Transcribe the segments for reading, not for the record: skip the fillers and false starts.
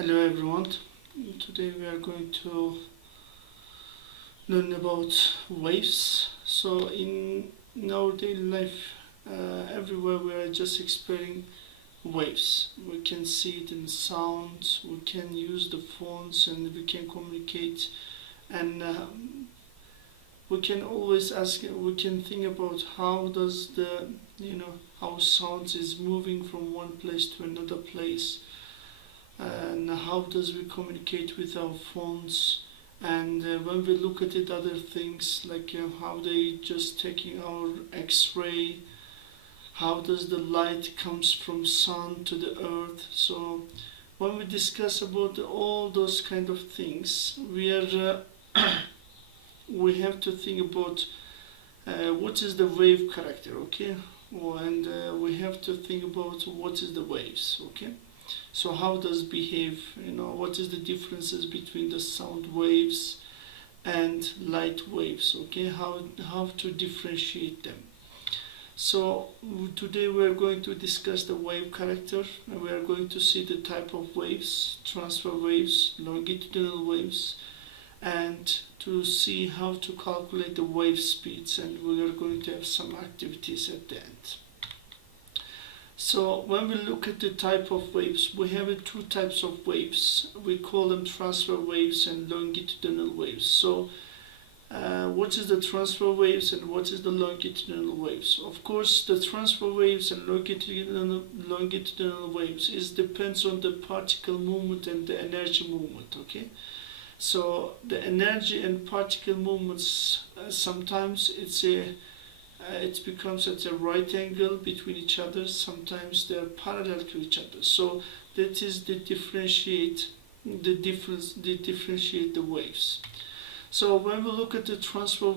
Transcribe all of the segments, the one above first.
Hello everyone. Today we are going to learn about waves. So in our daily life, everywhere we are just experiencing waves. We can see it in sounds. We can use the phones and we can communicate. And we can always ask. We can think about how does how sounds is moving from one place to another place, and how does we communicate with our phones, and when we look at it, other things like how they just taking our x-ray, how does the light comes from sun to the earth. So when we discuss about all those kind of things, we are we have to think about what is the wave character, okay, and we have to think about what is the waves, okay. So how does behave, what is the differences between the sound waves and light waves, okay, how to differentiate them. So today we are going to discuss the wave character, and we are going to see the type of waves, transfer waves, longitudinal waves, and to see how to calculate the wave speeds, and we are going to have some activities at the end. So when we look at the type of waves, we have two types of waves. We call them transfer waves and longitudinal waves. So what is the transfer waves and what is the longitudinal waves? Of course, the transfer waves and longitudinal waves depends on the particle movement and the energy movement, okay? So the energy and particle movements, sometimes it becomes at a right angle between each other. Sometimes they are parallel to each other. So that is the differentiate the waves. So when we look at the transfer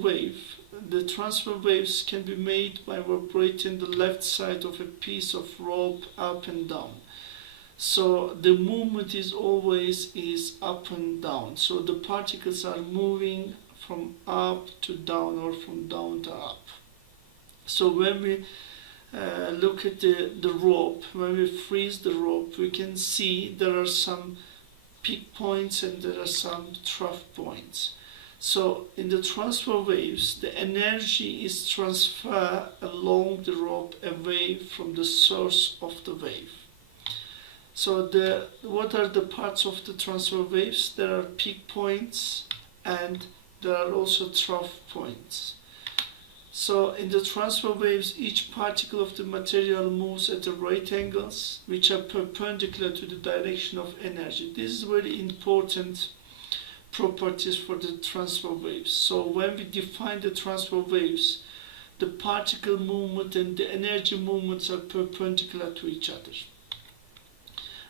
waves can be made by vibrating the left side of a piece of rope up and down. So the movement is always up and down. So the particles are moving from up to down or from down to up. So when we look at the rope, when we freeze the rope, we can see there are some peak points and there are some trough points. So in the transfer waves, the energy is transferred along the rope away from the source of the wave. So what are the parts of the transfer waves? There are peak points and there are also trough points. So in the transfer waves, each particle of the material moves at the right angles, which are perpendicular to the direction of energy. This is very important properties for the transfer waves. So when we define the transfer waves, the particle movement and the energy movements are perpendicular to each other.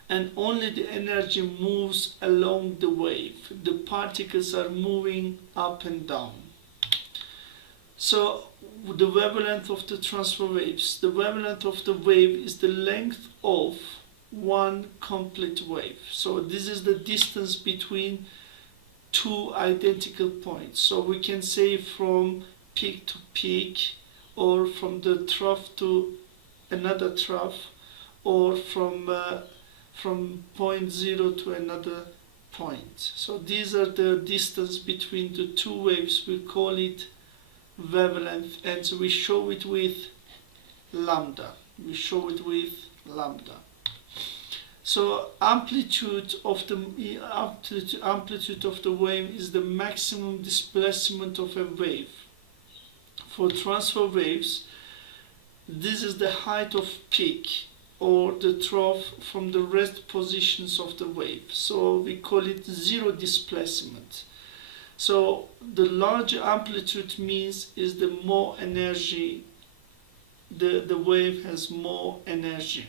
And only the energy moves along the wave. The particles are moving up and down. So the wavelength of the transfer waves. The wavelength of the wave is the length of one complete wave. So this is the distance between two identical points. So we can say from peak to peak, or from the trough to another trough, or from point 0 to another point. So these are the distance between the two waves. We call it wavelength, and so we show it with lambda. So amplitude of the wave is the maximum displacement of a wave. For transfer waves, this is the height of peak or the trough from the rest positions of the wave. So we call it zero displacement. So the larger amplitude means is the more energy, the wave has more energy.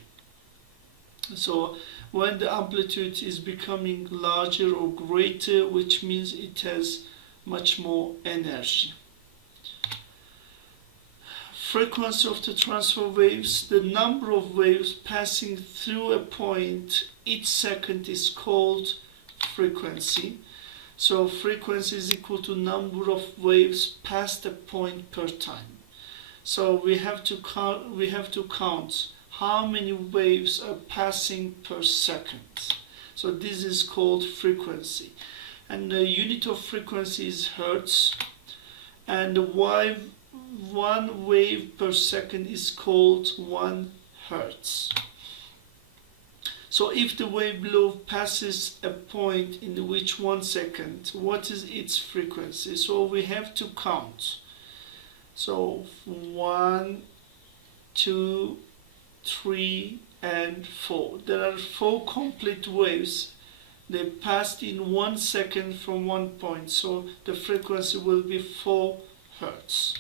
So when the amplitude is becoming larger or greater, which means it has much more energy. Frequency of the transfer waves, the number of waves passing through a point each second is called frequency. So frequency is equal to number of waves past a point per time. So we have to count how many waves are passing per second. So this is called frequency. And the unit of frequency is hertz. And one wave per second is called 1 hertz. So if the wave below passes a point in which 1 second, what is its frequency? So we have to count. So 1, 2, 3, and 4. There are 4 complete waves. They passed in 1 second from one point. So the frequency will be 4 hertz.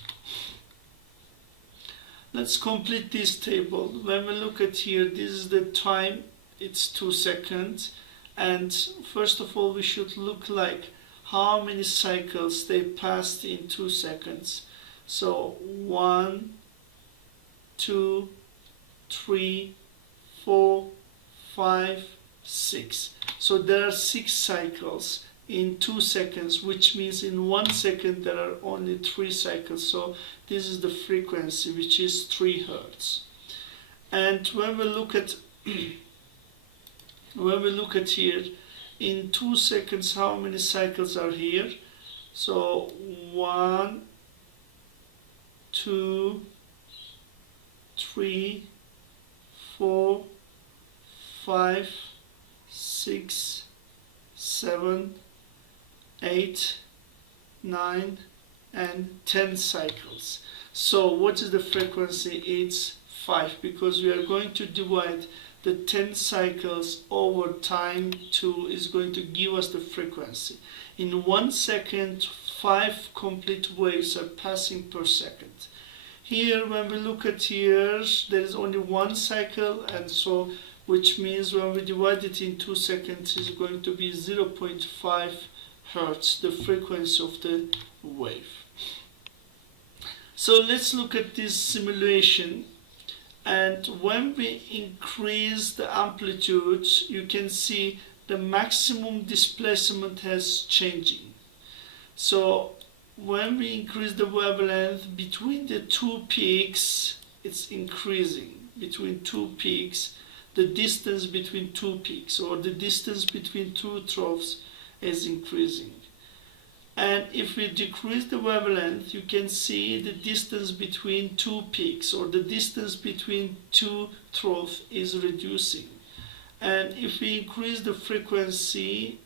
Let's complete this table. When we look at here, this is the time. It's 2 seconds, and first of all we should look like how many cycles they passed in 2 seconds. So 1, 2, 3, 4, 5, 6. So there are 6 cycles in 2 seconds, which means in 1 second there are only 3 cycles. So this is the frequency, which is 3 hertz. And when we look at here, in 2 seconds, how many cycles are here? So 1, 2, 3, 4, 5, 6, 7, 8, 9, and 10 cycles. So what is the frequency? It's 5, because we are going to divide the 10 cycles over time 2 is going to give us the frequency. In 1 second, 5 complete waves are passing per second. Here, when we look at here, there is only 1 cycle, and so which means when we divide it in 2 seconds, is going to be 0.5 hertz, the frequency of the wave. So let's look at this simulation. And when we increase the amplitude, you can see the maximum displacement has changing. So when we increase the wavelength between the 2 peaks, it's increasing. Between 2 peaks, the distance between 2 peaks, or the distance between 2 troughs, is increasing. And if we decrease the wavelength, you can see the distance between 2 peaks, or the distance between 2 troughs, is reducing. And if we increase the frequency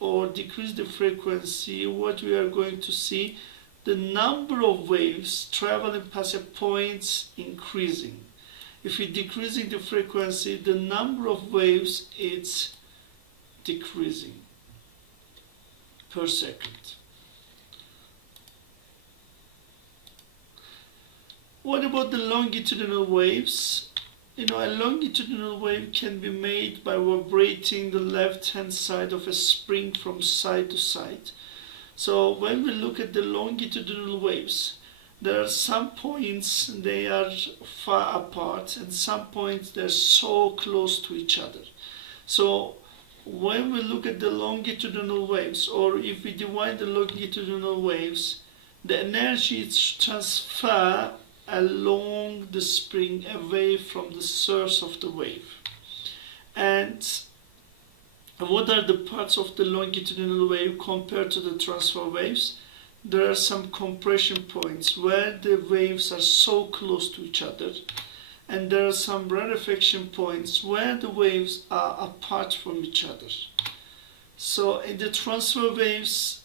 or decrease the frequency, what we are going to see, the number of waves traveling past a point increasing. If we're decreasing the frequency, the number of waves is decreasing per second. What about the longitudinal waves? A longitudinal wave can be made by vibrating the left-hand side of a spring from side to side. So when we look at the longitudinal waves, there are some points they are far apart, and some points they're so close to each other. So when we look at the longitudinal waves, or if we divide the longitudinal waves, the energy is transferred along the spring away from the source of the wave. And what are the parts of the longitudinal wave compared to the transfer waves? There are some compression points where the waves are so close to each other, and there are some rarefaction points where the waves are apart from each other. So in the transfer waves,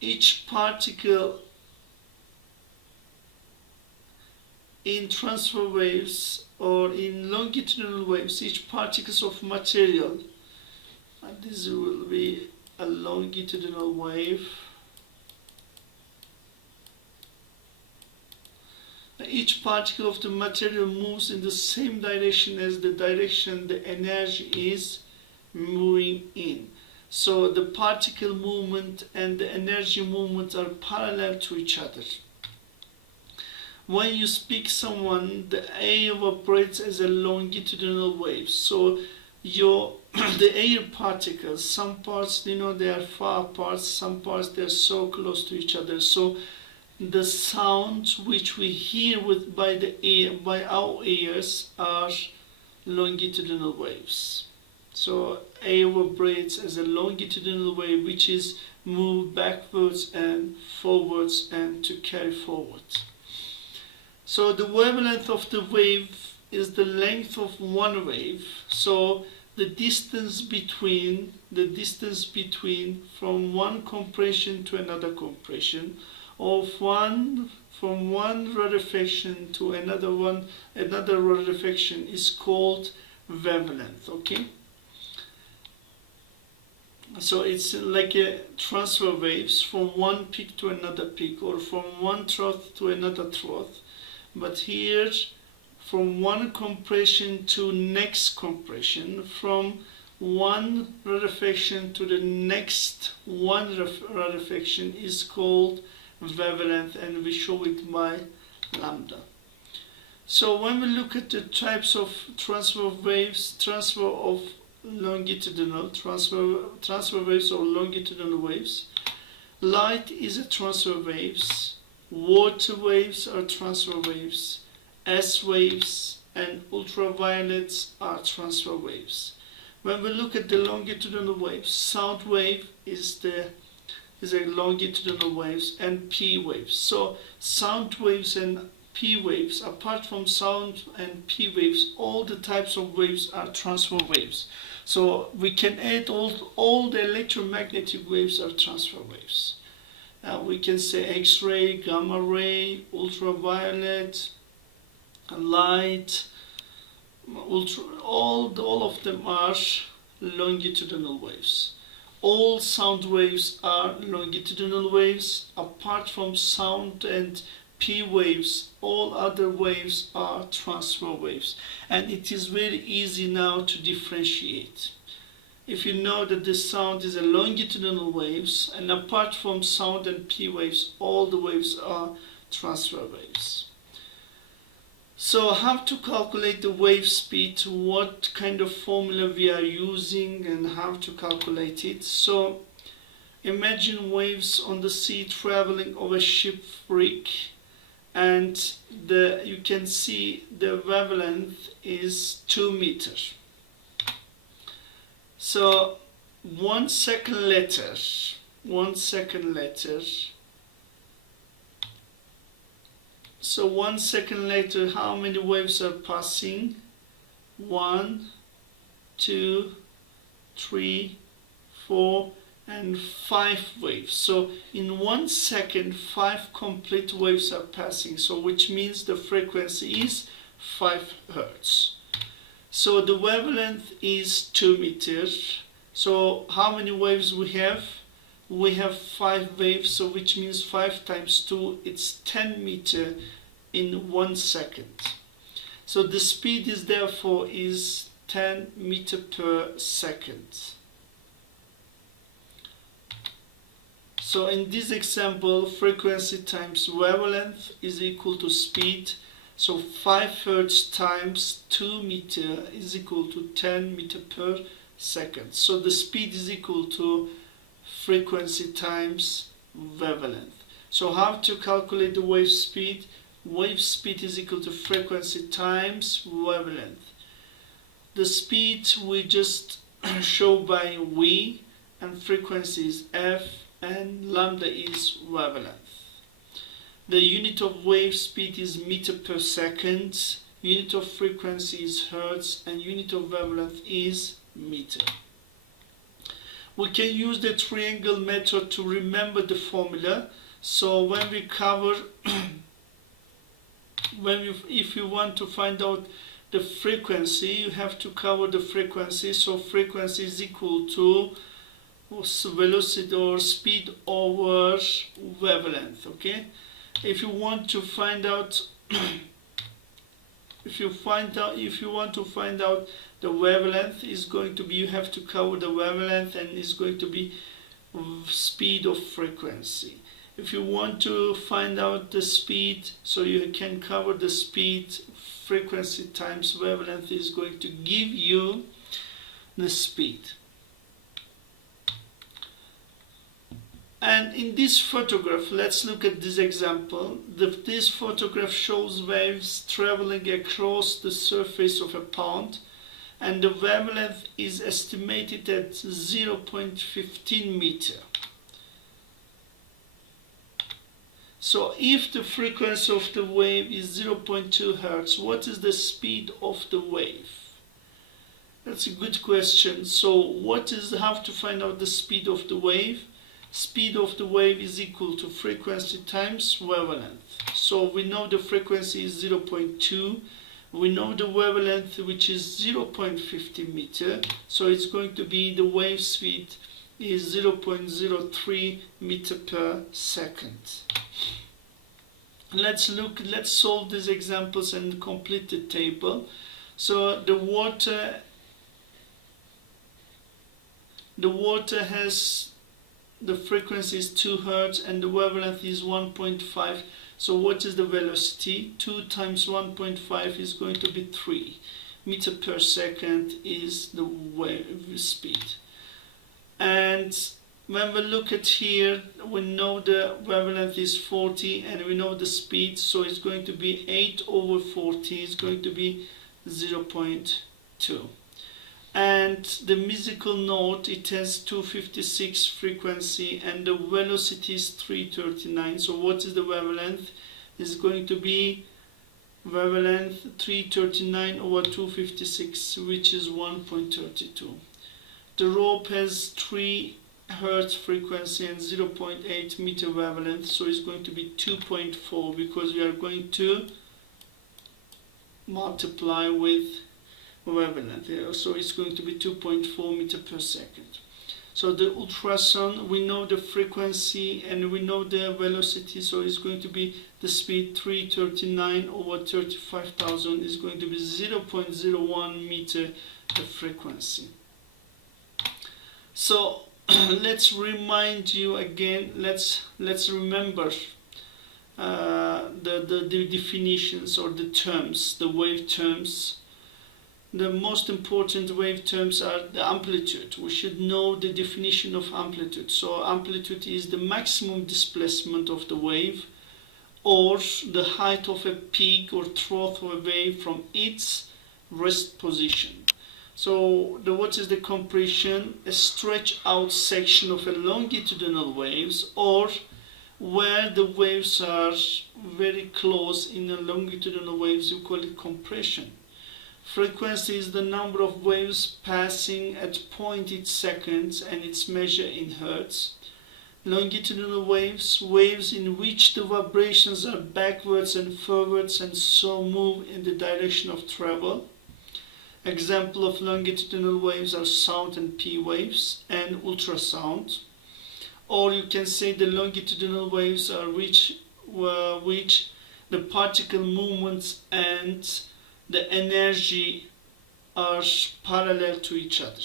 each particle in transfer waves or in longitudinal waves, each particles of material, and this will be a longitudinal wave. Each particle of the material moves in the same direction as the direction the energy is moving in. So the particle movement and the energy movement are parallel to each other. When you speak someone, the air vibrates as a longitudinal wave. So the air particles, some parts they are far apart, some parts they're so close to each other. So the sounds which we hear by our ears are longitudinal waves. So A operates as a longitudinal wave which is moved backwards and forwards and to carry forward. So the wavelength of the wave is the length of one wave. So the distance between from one compression to another compression, or from one rarefaction to another rarefaction is called wavelength. Okay. So it's like a transfer waves from one peak to another peak, or from one trough to another trough. But here, from one compression to next compression, from one rarefaction to the next one rarefaction is called wavelength, and we show it by lambda. So when we look at the types of transfer waves, transfer of longitudinal, transfer waves or longitudinal waves, light is a transfer waves, water waves are transfer waves, S waves and ultraviolets are transfer waves. When we look at the longitudinal waves, sound wave is a longitudinal waves, and P waves. So sound waves and P waves, apart from sound and P waves, all the types of waves are transfer waves. So we can add all the electromagnetic waves are transfer waves. We can say X-ray, gamma ray, ultraviolet, light, all of them are longitudinal waves. All sound waves are longitudinal waves. Apart from sound and P waves, all other waves are transfer waves. And it is very easy now to differentiate. If you know that the sound is a longitudinal waves, and apart from sound and P waves, all the waves are transfer waves. So how to calculate the wave speed, what kind of formula we are using, and how to calculate it. So imagine waves on the sea traveling over shipwreck, and you can see the wavelength is 2 meters. So 1 second later, so 1 second later, how many waves are passing? 1, 2, 3, 4, and 5 waves. So in 1 second, 5 complete waves are passing. So which means the frequency is 5 hertz. So the wavelength is 2 meters. So how many waves we have? We have 5 waves, so which means 5 times 2, it's 10 meters in 1 second. So the speed is therefore is 10 meters per second. So in this example, frequency times wavelength is equal to speed. So 5 hertz times 2 meters is equal to 10 meters per second. So the speed is equal to frequency times wavelength. So how to calculate the wave speed? Wave speed is equal to frequency times wavelength. The speed we just show by V, and frequency is F, and lambda is wavelength. The unit of wave speed is meter per second, unit of frequency is hertz, and unit of wavelength is meter. We can use the triangle method to remember the formula. So when we cover, if you want to find out the frequency, you have to cover the frequency. So frequency is equal to velocity or speed over wavelength. Okay. If you want to find out, if you want to find out the wavelength, is going to be, you have to cover the wavelength, and is going to be speed of frequency. If you want to find out the speed, so you can cover the speed, frequency times wavelength is going to give you the speed. And in this photograph, let's look at this example. This photograph shows waves traveling across the surface of a pond, and the wavelength is estimated at 0.15 meter. So if the frequency of the wave is 0.2 hertz, what is the speed of the wave? That's a good question. So how to find out the speed of the wave? Speed of the wave is equal to frequency times wavelength. So we know the frequency is 0.2. We know the wavelength, which is 0.50 meter. So it's going to be the wave speed is 0.03 meter per second. Let's solve these examples and complete the table. So the water has the frequency is 2 hertz and the wavelength is 1.5. So what is the velocity? 2 times 1.5 is going to be 3 meter per second is the wave speed. And when we look at here, we know the wavelength is 40 and we know the speed, so it's going to be 8 over 40 is going to be 0.2. And the musical note, it has 256 frequency and the velocity is 339. So what is the wavelength? It's going to be wavelength 339 over 256, which is 1.32. The rope has 3 hertz frequency and 0.8 meter wavelength, so it's going to be 2.4 because we are going to multiply with wavelength. So it's going to be 2.4 meter per second. So the ultrasound, we know the frequency and we know the velocity, so it's going to be the speed 339 over 35,000 is going to be 0.01 meter the frequency. So let's remind you again, let's remember the definitions or the terms, the wave terms. The most important wave terms are the amplitude. We should know the definition of amplitude. So amplitude is the maximum displacement of the wave or the height of a peak or trough of a wave from its rest position. So what is the compression? A stretch out section of a longitudinal waves, or where the waves are very close in the longitudinal waves, you call it compression. Frequency is the number of waves passing at point each second and it's measured in hertz. Longitudinal waves, waves in which the vibrations are backwards and forwards and so move in the direction of travel. Example of longitudinal waves are sound and P waves and ultrasound. Or you can say the longitudinal waves are which the particle movements and the energy are parallel to each other.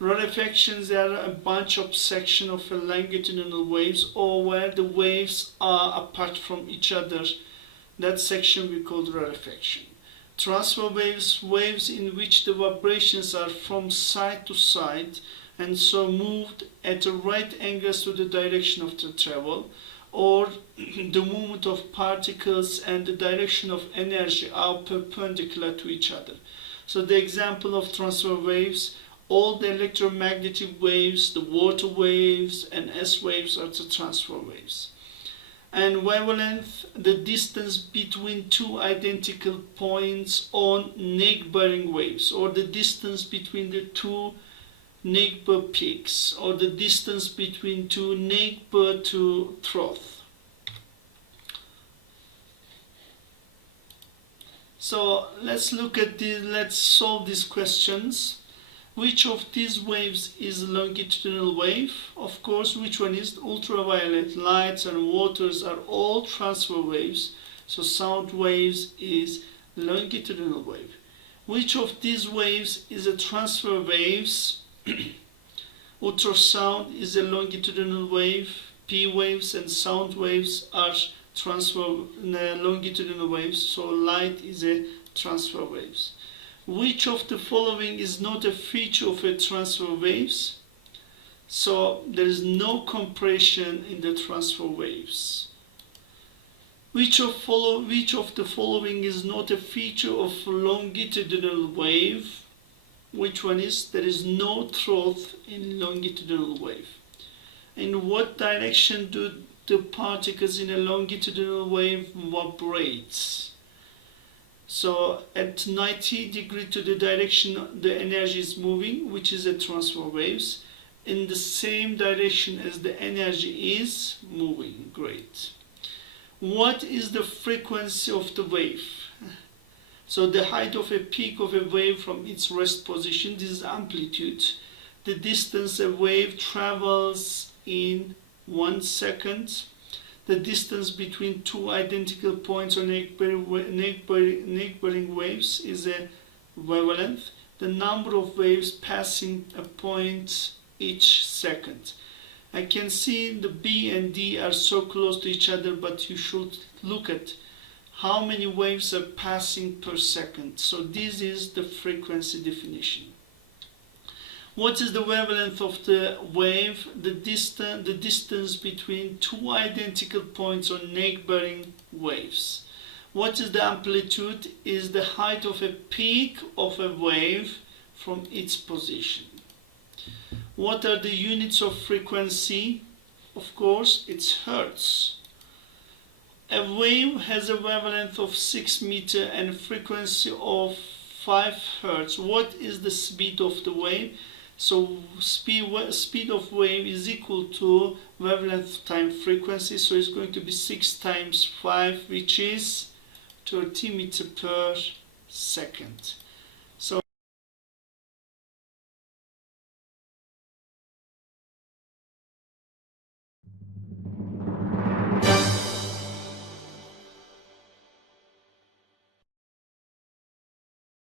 Rarefactions are a bunch of sections of a longitudinal waves or where the waves are apart from each other. That section we call rarefaction. Transfer waves, waves in which the vibrations are from side to side and so moved at right angles to the direction of the travel, or the movement of particles and the direction of energy are perpendicular to each other. So the example of transfer waves, all the electromagnetic waves, the water waves and S waves are the transfer waves. And wavelength, the distance between two identical points on neighboring waves, or the distance between the two neighbor peaks, or the distance between two neighbor to trough. So let's look at this, let's solve these questions. Which of these waves is a longitudinal wave? Of course, which one is? Ultraviolet lights and waters are all transfer waves. So sound waves is longitudinal wave. Which of these waves is a transfer waves? Ultrasound is a longitudinal wave. P waves and sound waves are transfer longitudinal waves. So light is a transfer waves. Which of the following is not a feature of a transfer waves? So there is no compression in the transfer waves. Which of the following is not a feature of longitudinal wave? which one is? There is no trough in longitudinal wave. In what direction do the particles in a longitudinal wave vibrate? So at 90 degrees to the direction the energy is moving, which is a transfer waves, in the same direction as the energy is moving. Great. What is the frequency of the wave? So the height of a peak of a wave from its rest position, this is amplitude. The distance a wave travels in 1 second. The distance between two identical points on neighboring waves is a wavelength. The number of waves passing a point each second. I can see the B and D are so close to each other, but you should look at how many waves are passing per second. So this is the frequency definition. What is the wavelength of the wave? The distance between two identical points on neighboring waves. What is the amplitude? Is the height of a peak of a wave from its position. What are the units of frequency? Of course, it's hertz. A wave has a wavelength of 6 meters and a frequency of 5 hertz. What is the speed of the wave? So speed of wave is equal to wavelength times frequency. So it's going to be 6 times 5, which is 30 meters per second.